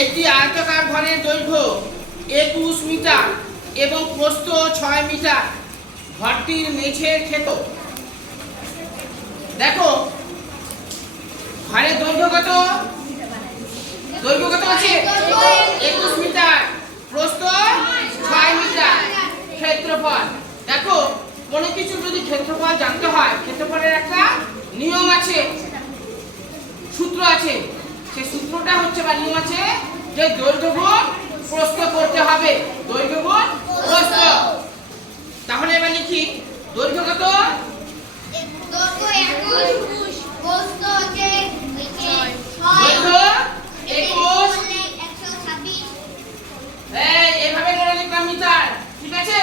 একটি আয়তাকার ঘরের দৈর্ঘ্য একুশ মিটার এবং প্রস্থ ছয় মিটার। ঘরটির মেঝের ক্ষেত। দেখো, ঘরের দৈর্ঘ্য কত? দৈর্ঘ্য কত আছে? একুশ মিটার। প্রস্থ ছয় মিটার। ক্ষেত্রফল। দেখো, কোনো কিছু যদি ক্ষেত্রফল জানতে হয়, ক্ষেত্রফলের একটা নিয়ম আছে, সূত্র আছে। সেই সূত্রটা হচ্ছে বা নিয়ম আছে যে দৈর্ঘ্য গুণ প্রস্থ করতে হবে। দৈর্ঘ্য গুণ প্রস্থ। তাহলে এবার লিখি দৈর্ঘ্য কত? করে লিখলাম মিটার ঠিক আছে?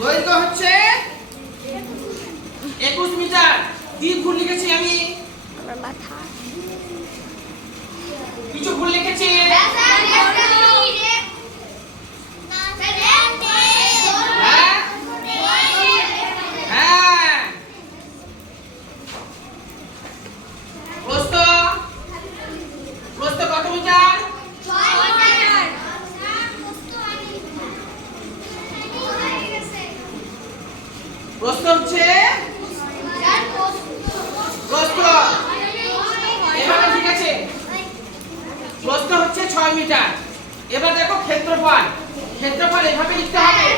দৈর্ঘ্য হচ্ছে একুশ মিটার। ভুল লিখেছি আমি? আমার মাথা। কিছু ভুল লিখেছি হ্যাঁ হ্যাঁ প্রস্থ প্রস্থ কত মিটার প্রস্থ হচ্ছে প্রস্থ এভাবে ঠিক আছে প্রস্থ হচ্ছে ছয় মিটার এবার দেখো ক্ষেত্রফল। ক্ষেত্রফল এভাবে লিখতে হবে।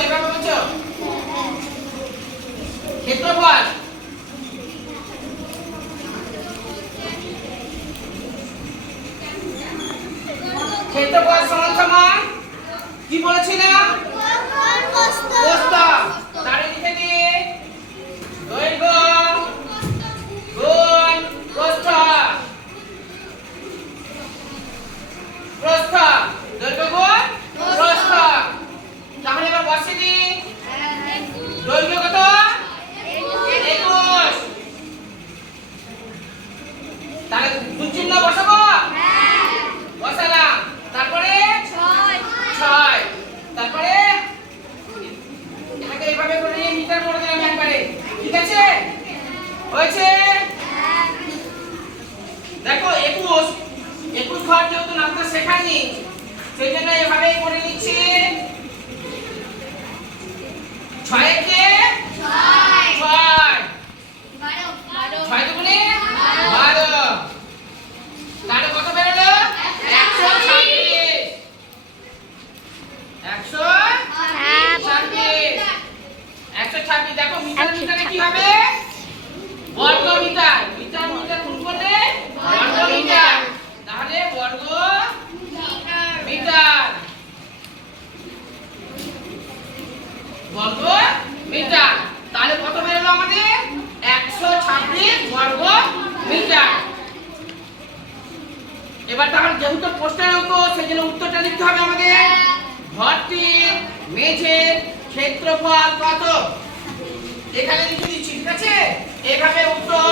এভাবে বলছো? ক্ষেত্রফল। ক্ষেত্রফল সমান সমান কি বলেছিলাম? প্রস্থ তাহলে লিখে দি দৈর্ঘ্য গুণ প্রস্থ প্রস্থ দৈর্ঘ্য গুণ প্রস্থ তাহলে এবার বসে দি দৈর্ঘ্য কত একুশ তাহলে দুচিহ্ন বসাবো বসালাম তারপরে ছয় তারপরে এটাকে এইভাবে করে নিয়ে মিটার করে দিলাম একবারে ঠিক আছে হয়েছে দেখো একুশ একুশ ঘর যেহেতু নামটা শেখায়নি সেই জন্য এভাবেই করে নিচ্ছি। ছয় কে? একশো ছাব্বিশ। দেখো মিটার মিটারে কি হবে বর্গ মিটার মিটার মিটার গুণ করলে বর্গ মিটার তাহলে বর্গ মিটার বর্গ মিটার তাহলে কত বেরোলো আমাদের একশো ছাব্বিশ বর্গ মিটার এবার তাহলে যেহেতু প্রশ্নের অঙ্ক সেই জন্য উত্তরটা লিখতে হবে আমাদের ঘরটির মেঝের ক্ষেত্রফল কত? এখানে লিখে দিচ্ছি ঠিক আছে? এভাবে উত্তর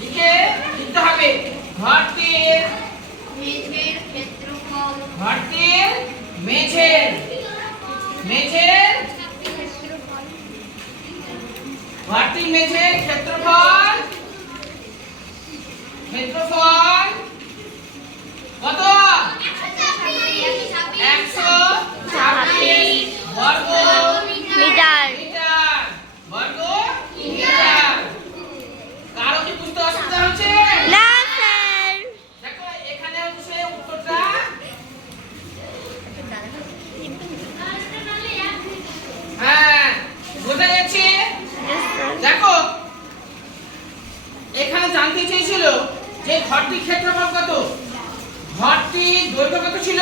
লিখে দিতে হবে। ঘরটির ঘরটির মেঝের মেঝের ঘরটির মেঝের ক্ষেত্রফল ক্ষেত্রফল কত? একশো ছাব্বিশ বর্গ মিটার মিটার বর্গ মিটার কারও কি বুঝতে অসুবিধা হচ্ছে না স্যার দেখো এখানে হচ্ছে উত্তরটা হ্যাঁ বোঝা যাচ্ছে দেখো এখানে জানতে চেয়েছিল যে ঘরটির ক্ষেত্রফল কত? ঘরটি দৈর্ঘ্য কত ছিল?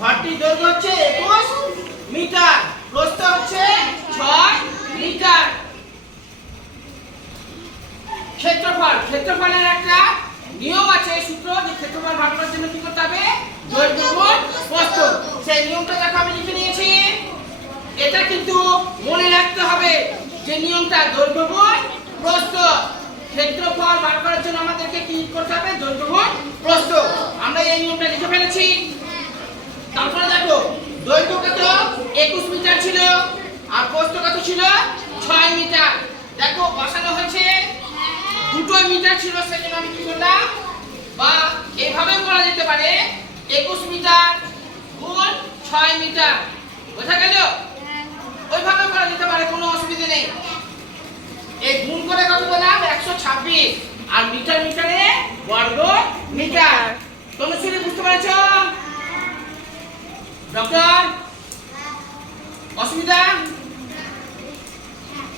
ঘরটির দৈর্ঘ্য হচ্ছে একুশ মিটার। প্রস্থ হচ্ছে ছয় মিটার। ক্ষেত্রফল, ক্ষেত্রফলের একটা নিয়ম আছে, সূত্র, যে ক্ষেত্রফল বার করার জন্য কি করতে হবে? দৈর্ঘ্য গুণ প্রস্থ। সেই নিয়মটা দেখো, আমি লিখে নিয়েছি। এটা কিন্তু মনে রাখতে হবে যে নিয়মটা দৈর্ঘ্য গুণ প্রস্থ। ক্ষেত্রফল বার করার জন্য আমাদেরকে কি করতে হবে? দৈর্ঘ্য গুণ প্রস্থ। আমরা এই নিয়মটা লিখে ফেলেছি। তারপরে দেখো, দৈর্ঘ্য কত? একুশ মিটার ছিল, আর প্রস্থ কত ছিল? ছয় মিটার। দেখো, বসানো হয়েছে। দুটো মিটার ছিল, সেজন্য আমি কি করলাম? বা এইভাবে করা যেতে পারে। একুশ মিটার গুণ ছয় মিটার। বোঝা গেল? ওইভাবে করা যেতে পারে, কোনো অসুবিধা নেই। এই গুণ করে একশো ছাব্বিশ। আর মিটার মিটারে বর্গ মিটার। বুঝতে পেরেছ? ডক্টর অসুবিধা?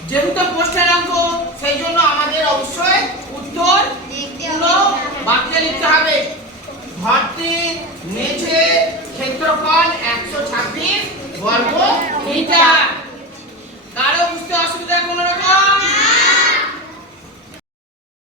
যেহেতু প্রশ্নের অঙ্ক সেই জন্য আমাদের অবশ্যই উত্তর বাক্যে লিখতে হবে। ঘরটির নিচে ক্ষেত্রফল একশো ছাব্বিশ বর্গ মিটার।